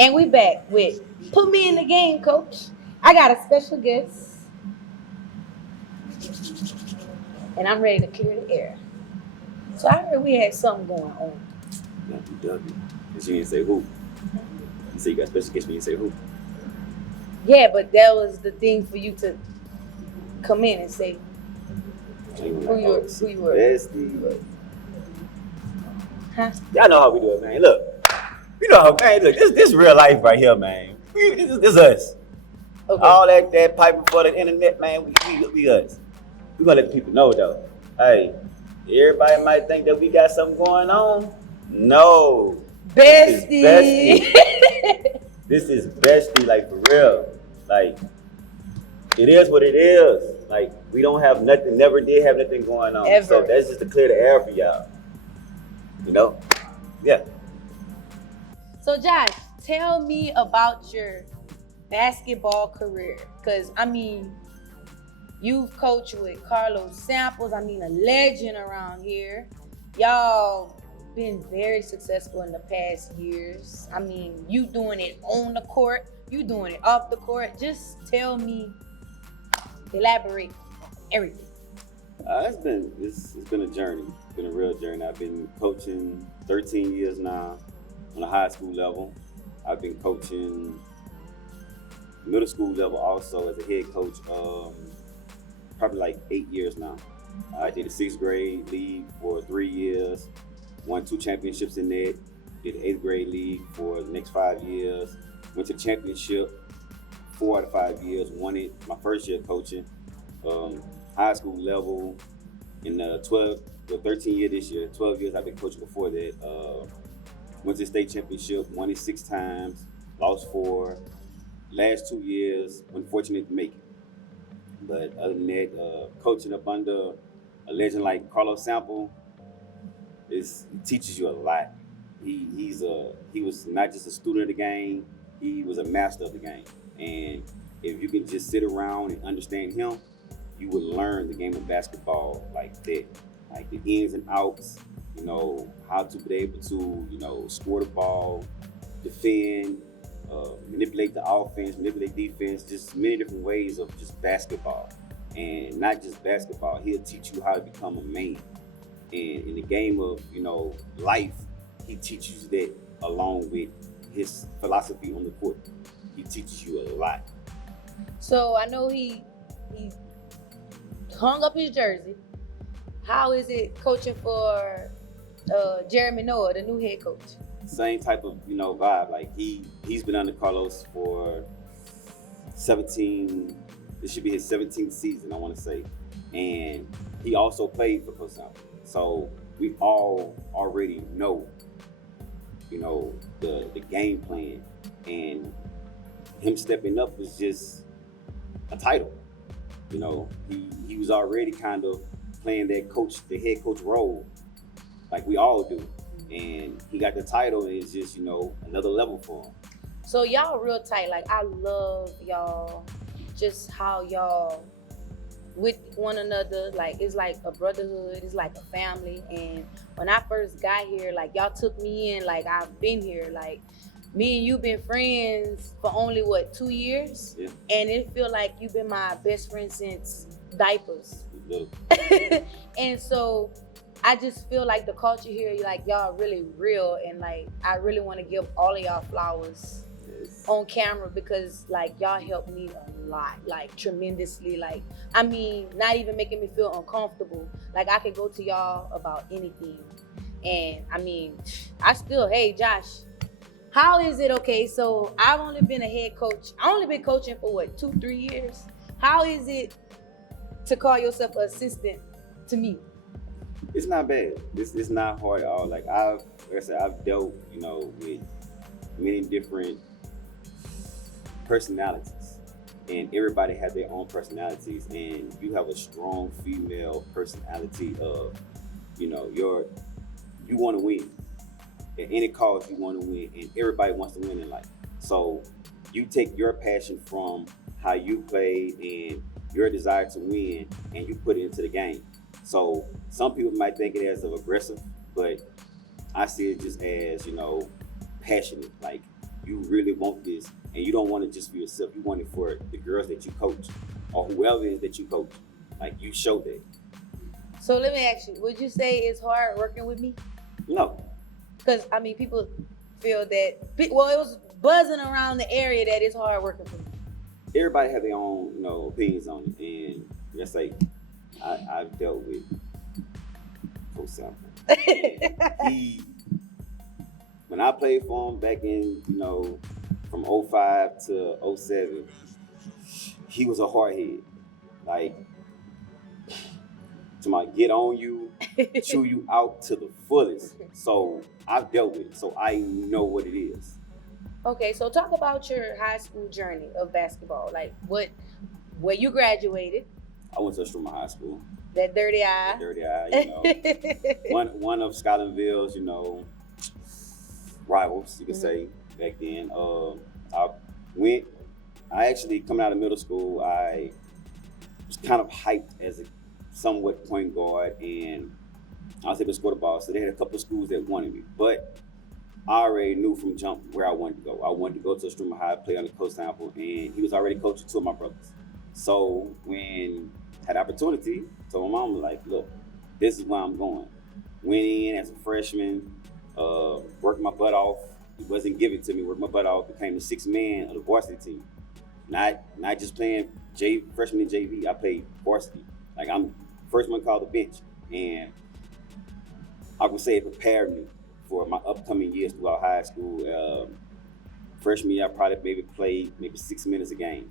And we back with Put Me in the Game, Coach. I got a special guest, and I'm ready to clear the air. So I heard we had something going on. W. Because you didn't say who. You say you got special guest, but you didn't say who. Yeah, but that was the thing for you to come in and say who you were. Bestie. Huh? Y'all know how we do it, man. Look. You know how, man, look, this real life right here, man. This us. Okay. All that piping for the internet, man, we us. We gonna let the people know, though. Hey, everybody might think that we got something going on. No. Bestie. This is bestie, like, for real. Like, it is what it is. Like, we don't have nothing, never did have nothing going on. Ever. So that's just to clear the air for y'all. You know? Yeah. So Josh, tell me about your basketball career. Cause I mean, you've coached with Carlos Samples, a legend around here. Y'all been very successful in the past years. I mean, you doing it on the court, you doing it off the court. Just tell me, elaborate everything. It's been a journey. It's been a real journey. I've been coaching 13 years now on a high school level. I've been coaching middle school level also as a head coach probably like 8 years now. I did a 6th grade league for 3 years, won 2 championships in that, did an 8th grade league for the next 5 years, went to championship 4 out of 5 years, won it my first year coaching. High school level in the 13 year this year, 12 years I've been coaching before that. Went to the state championship, won it 6 times, lost 4. Last 2 years, unfortunate to make it. But other than that, coaching up under a legend like Carlos Sample, he teaches you a lot. He was not just a student of the game, he was a master of the game. And if you can just sit around and understand him, you would learn the game of basketball like that, like the ins and outs, you know, how to be able to, you know, score the ball, defend, manipulate the offense, manipulate defense, just many different ways of just basketball. And not just basketball, he'll teach you how to become a man. And in the game of, you know, life, he teaches you that along with his philosophy on the court. He teaches you a lot. So I know he hung up his jersey. How is it coaching for Jeremy Noah, the new head coach? Same type of, you know, vibe. Like he's been under Carlos for 17. This should be his 17th season, I want to say, and he also played for Coach Sample. So we all already know, you know, the game plan, and him stepping up was just a title. You know, he was already kind of playing that the head coach role, like we all do. And he got the title, and it's just, you know, another level for him. So y'all real tight. Like, I love y'all, just how y'all with one another. Like, it's like a brotherhood, it's like a family. And when I first got here, like, y'all took me in, like, I've been here. Like, me and you been friends for only, 2 years? Yeah. And it feel like you've been my best friend since diapers. And so I just feel like the culture here, like, y'all really real, and like I really want to give all of y'all flowers on camera, because like y'all helped me a lot, like tremendously. Like, I mean, not even making me feel uncomfortable. Like, I could go to y'all about anything. And I mean, hey Josh, how is it? Okay, so I've only been a head coach. I only been coaching for 2-3 years. How is it to call yourself an assistant to me? It's not bad. It's not hard at all. Like I said, I've dealt, you know, with many different personalities, and everybody has their own personalities. And you have a strong female personality of, you know, you want to win at any cost. You want to win, and everybody wants to win in life. So you take your passion from how you played and your desire to win, and you put it into the game. So some people might think it as aggressive, but I see it just as, you know, passionate. Like, you really want this, and you don't want it just for yourself. You want it for the girls that you coach, or whoever it is that you coach. Like, you show that. So let me ask you, would you say it's hard working with me? No. Because, I mean, people feel that, well, it was buzzing around the area that it's hard working for me. Everybody have their own, opinions on it. And let's say, I've dealt with Coach Sample. When I played for him back in, from 05 to 07, he was a hard head. Like, to get on you, chew you out to the fullest. So I've dealt with it, so I know what it is. Okay, so talk about your high school journey of basketball. Like, where you graduated. I went to Istrouma High School. That dirty eye. Dirty eye, one of Scotlandville's, rivals, you could say, back then. I actually, coming out of middle school, I was kind of hyped as a somewhat point guard, and I was able to score the ball. So they had a couple of schools that wanted me, but I already knew from jump where I wanted to go. I wanted to go to Istrouma High, play under Coach Sample, and he was already coaching two of my brothers. So when I had opportunity, told my mom, like, look, this is where I'm going. Went in as a freshman, worked my butt off. It wasn't given to me. Worked my butt off. Became the sixth man of the varsity team. Not just playing freshman and JV. I played varsity. Like, I'm first one called the bench, and I would say it prepared me for my upcoming years throughout high school. Freshman year, I probably played 6 minutes a game,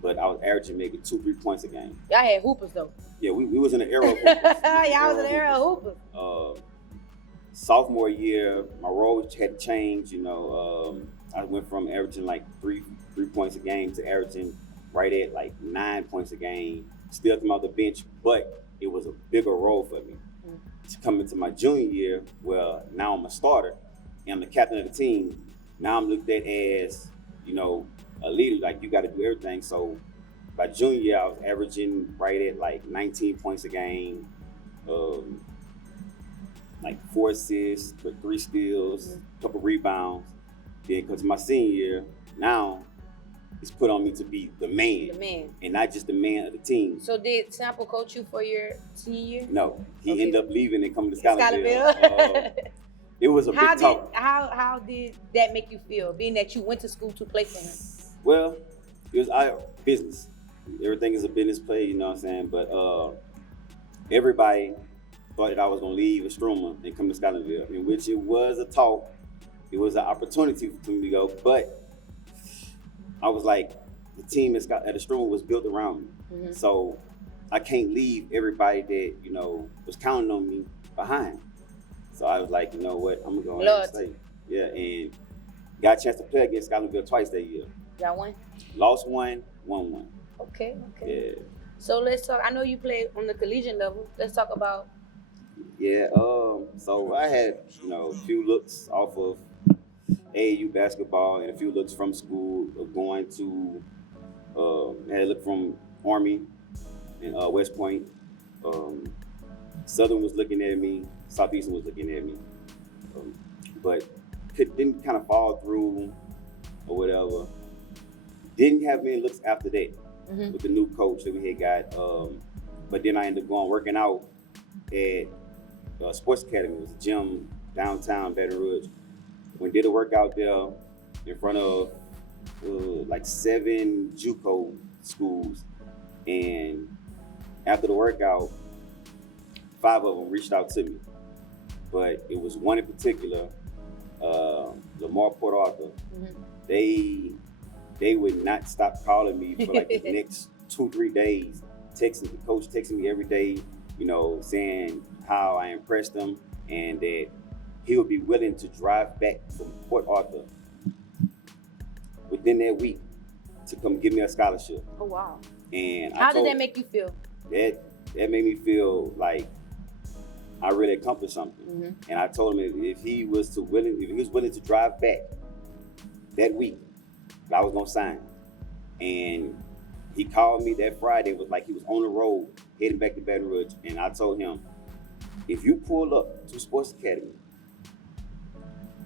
but I was averaging maybe 2-3 points a game. Y'all had hoopers though. Yeah, we was in the era of hoopers. Y'all was in the era of hoopers. Sophomore year, my role had to change. I went from averaging like three points a game to averaging right at like 9 points a game. Still come out the bench, but it was a bigger role for me. To come into my junior year, well, now I'm a starter and I'm the captain of the team. Now I'm looked at as, a leader, like you got to do everything. So by junior year, I was averaging right at like 19 points a game, like 4 assists, 3 steals, a couple rebounds. Then because my senior year, now it's put on me to be the man, and not just the man of the team. So did Sample coach you for your senior year? No, he ended up leaving and coming to Scotlandville. It was a big talk. How did that make you feel, being that you went to school to play for him? Well, it was our business. Everything is a business play, you know what I'm saying? But everybody thought that I was going to leave Istrouma and come to Scotlandville, in which it was a talk. It was an opportunity for me to go, but I was like, the team at Istrouma was built around me. Mm-hmm. So I can't leave everybody that, was counting on me behind. So I was like, you know what, I'm going to go and stay. Yeah, and got a chance to play against Scotlandville twice that year. Y'all won? Lost one, won one. Okay. Yeah. So let's talk, I know you played on the collegiate level. Let's talk about. Yeah, so I had, a few looks off of AAU basketball and a few looks from school of going to, I had a look from Army and West Point. Southern was looking at me, Southeastern was looking at me, but didn't kind of fall through or whatever. Didn't have many looks after that with the new coach that we had got. But then I ended up going working out at Sports Academy. It was a gym downtown Baton Rouge. When did a workout there in front of like 7 JUCO schools, and after the workout, 5 of them reached out to me, but it was one in particular, Lamar Port Arthur. They would not stop calling me for like the next 2-3 days, the coach texting me every day, saying how I impressed them and that he would be willing to drive back from Port Arthur within that week to come give me a scholarship. Oh, wow. And how did that make you feel? That made me feel like I really accomplished something. And I told him if he was willing to drive back that week, I was gonna sign. And he called me that Friday. It was like he was on the road heading back to Baton Rouge, and I told him, if you pull up to Sports Academy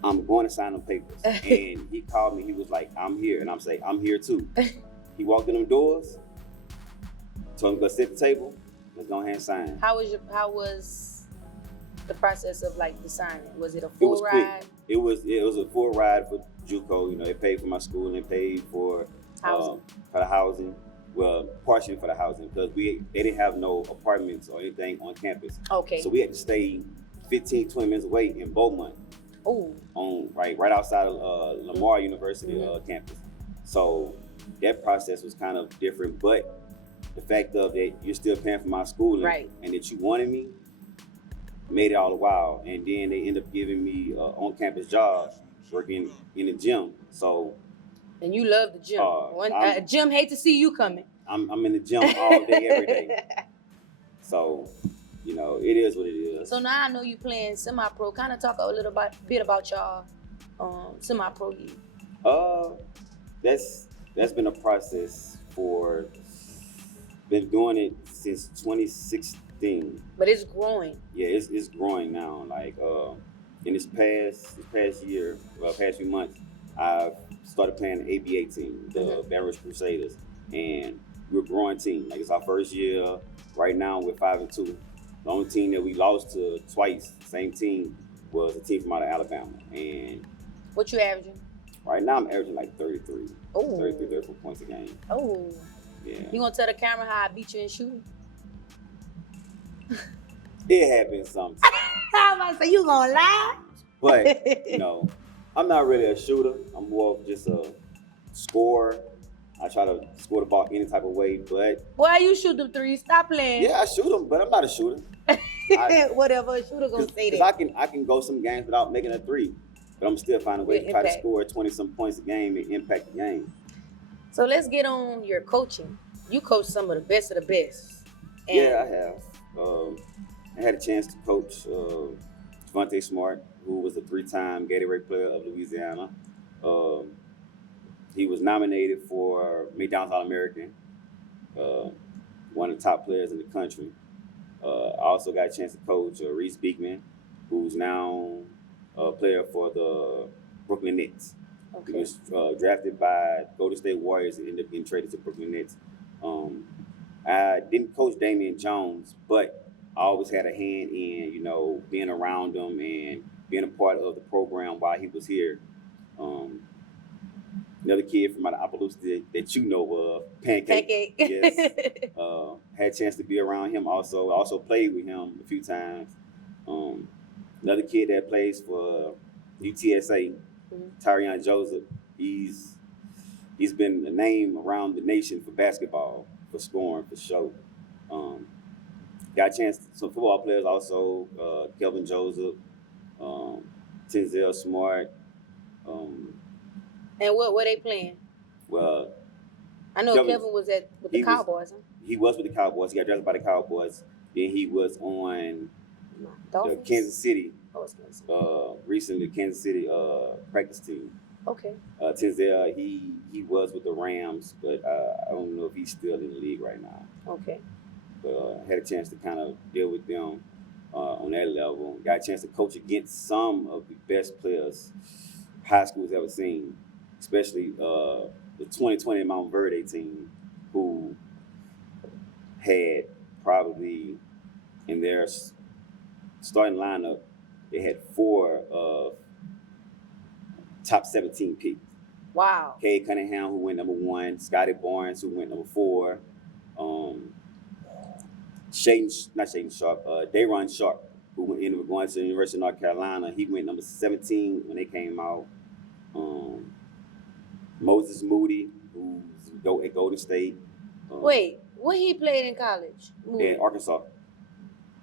I'm going to sign them papers. And he called me, he was like, I'm here. And I'm saying, I'm here too. He walked in them doors, told me to go sit at the table, let's go ahead and sign. How was the process of like the signing? Was it a full ride? Quick. It was a full ride for JUCO. You know, they paid for my school and they paid for the housing. Well, partially for the housing because they didn't have no apartments or anything on campus. Okay. So we had to stay 15, 20 minutes away in Beaumont. Oh. On right outside of Lamar University campus. So that process was kind of different, but the fact of that you're still paying for my schooling and that you wanted me made it all the while. And then they end up giving me on-campus jobs working in the gym. So. And you love the gym. Gym hate to see you coming. I'm in the gym all day, every day. So, you know, it is what it is. So now I know you playing semi-pro. Kind of talk a little bit about y'all semi-pro league. That's been a process been doing it since 2016. But it's growing. Yeah, it's growing now. Like in this past year, past few months, I've started playing the ABA team, the Baton Rouge Crusaders, and we're a growing team. Like it's our first year. Right now we're 5-2. The only team that we lost to twice, same team, was a team from out of Alabama. And what you averaging? Right now I'm averaging like 33. Oh. 33, 34 points a game. Oh. Yeah. You gonna tell the camera how I beat you in shooting? It happens sometimes. I'm about to say, you gonna lie? But, you know, I'm not really a shooter. I'm more of just a scorer. I try to score the ball any type of way, but... Why you shoot them threes? Stop playing. Yeah, I shoot them, but I'm not a shooter. Whatever, a shooter gonna say that. I can go some games without making a three, but I'm still finding a way to try to score 20-some points a game and impact the game. So let's get on your coaching. You coach some of the best of the best. And yeah, I have. I had a chance to coach Devontae Smart, who was a 3-time Gatorade Player of Louisiana. He was nominated for McDonald's All-American, one of the top players in the country. I also got a chance to coach Reese Beekman, who's now a player for the Brooklyn Nets. Okay. He was drafted by Golden State Warriors and ended up getting traded to Brooklyn Nets. I didn't coach Damian Jones, but I always had a hand in, you know, being around him and being a part of the program while he was here. Another kid from out of Appaloosa that you know of, Pancake. Yes. Had a chance to be around him also. I also played with him a few times. Another kid that plays for UTSA, Tyrion Joseph. He's been a name around the nation for basketball, for scoring, for show. Got a chance to some football players also, Kelvin Joseph, Tenzel Smart. And what they playing? Well, I know Kevin was with the Cowboys. He was with the Cowboys. He got drafted by the Cowboys. Then he was on the Kansas City. Recently, Kansas City practice team. Okay. Tenzel, he was with the Rams, but I don't know if he's still in the league right now. Okay. But had a chance to kind of deal with them on that level. Got a chance to coach against some of the best players high school's ever seen, especially the 2020 Mount Verde team, who had probably in their starting lineup, they had 4 of top 17 picks. Wow. Cade Cunningham, who went number 1, Scotty Barnes, who went number 4, Dayron Sharp, who ended up going to the University of North Carolina. He went number 17 when they came out. Moses Moody, who's at Golden State. Wait, what he played in college? In Arkansas.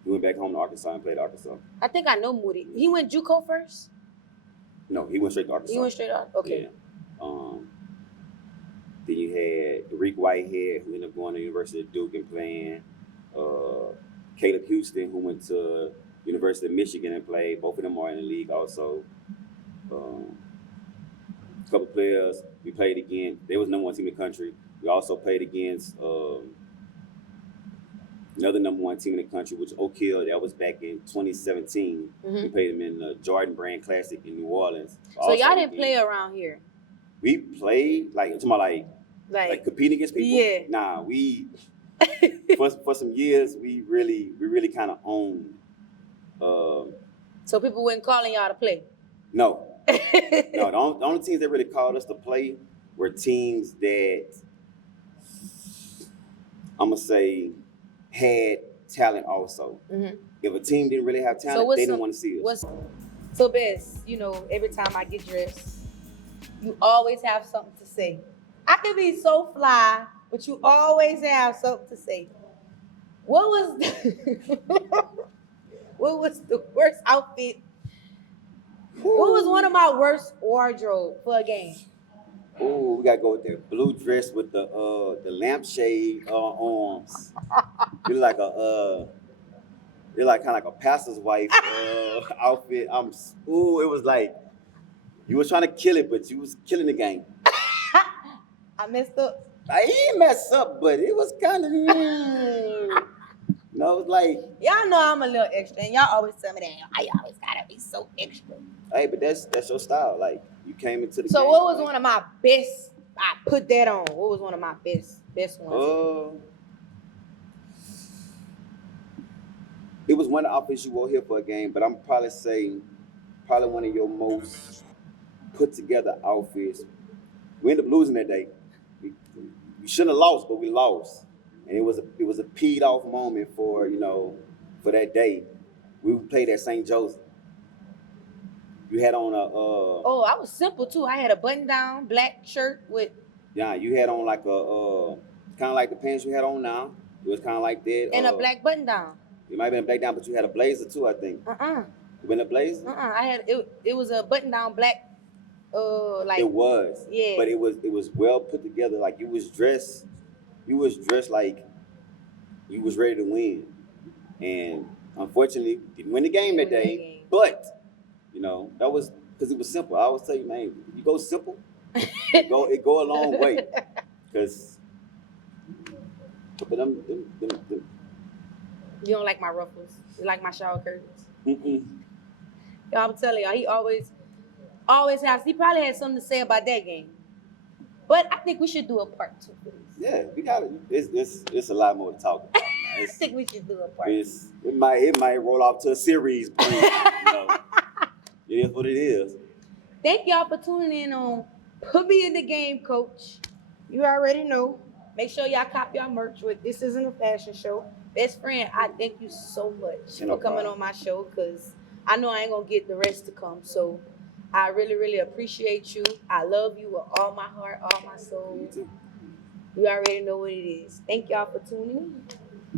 He went back home to Arkansas and played Arkansas. I think I know Moody. He went JUCO first? No, he went straight to Arkansas. He went straight out? Okay. Yeah. Then you had Tariq Whitehead, who ended up going to the University of Duke and playing. Caleb Houston, who went to University of Michigan and played. Both of them are in the league also. A couple players we played against. They was number 1 team in the country. We also played against another #1 team in the country, which Oak Hill. That was back in 2017. We played them in the Jordan Brand Classic in New Orleans. So y'all didn't play around here? We played like competing against people. Yeah. Nah, we for some years we really kind of owned. So people weren't calling y'all to play? No. No, the only teams that really called us to play were teams that I'm gonna say had talent also. If a team didn't really have talent, they didn't want to see us. So Bess, you know, every time I get dressed, you always have something to say. I can be so fly, but you always have something to say. What was the worst outfit? What was one of my worst wardrobe for a game? Oh, we gotta go with that blue dress with the lampshade arms. You're like kind of like a pastor's wife outfit. It was like you was trying to kill it, but you was killing the game. I messed up. I ain't messed up, but it was kind of no, it's like y'all know I'm a little extra, and y'all always tell me that I always gotta be so extra. Hey, but that's your style. Like you came into the. So game, what was one of my best? I put that on. What was one of my best ones? It was one of the outfits you wore here for a game, but I'm probably one of your most put together outfits. We ended up losing that day. We shouldn't have lost, but we lost. And it was a peed off moment for that day. We played at St. Joseph. You had on a I was simple too. I had a button down black shirt with. Yeah, you had on like a kind of like the pants you had on now. It was kind of like that. And a black button down. It might have been a black down, but you had a blazer too, I think. You been a blazer? I had it was a button down black. Like it was. Yeah. But it was well put together. Like you was dressed like you was ready to win. And unfortunately, didn't win the game that day. But that was because it was simple. I always tell you, man, you go simple, it go a long way. Because them. You don't like my ruffles. You like my shower curtains. Yo, I'm telling y'all, he always has. He probably had something to say about that game. But I think we should do a part 2 for this. Yeah, we got it. It's a lot more to talk about. I think we should do a part 2. It might roll off to a series. It is what it is. Thank y'all for tuning in on Put Me in the Game, Coach. You already know. Make sure y'all cop y'all merch with This Isn't a Fashion Show. Best friend, I thank you so much for coming on my show because I know I ain't going to get the rest to come. So I really, really appreciate you. I love you with all my heart, all my soul. You too. You already know what it is. Thank y'all for tuning in.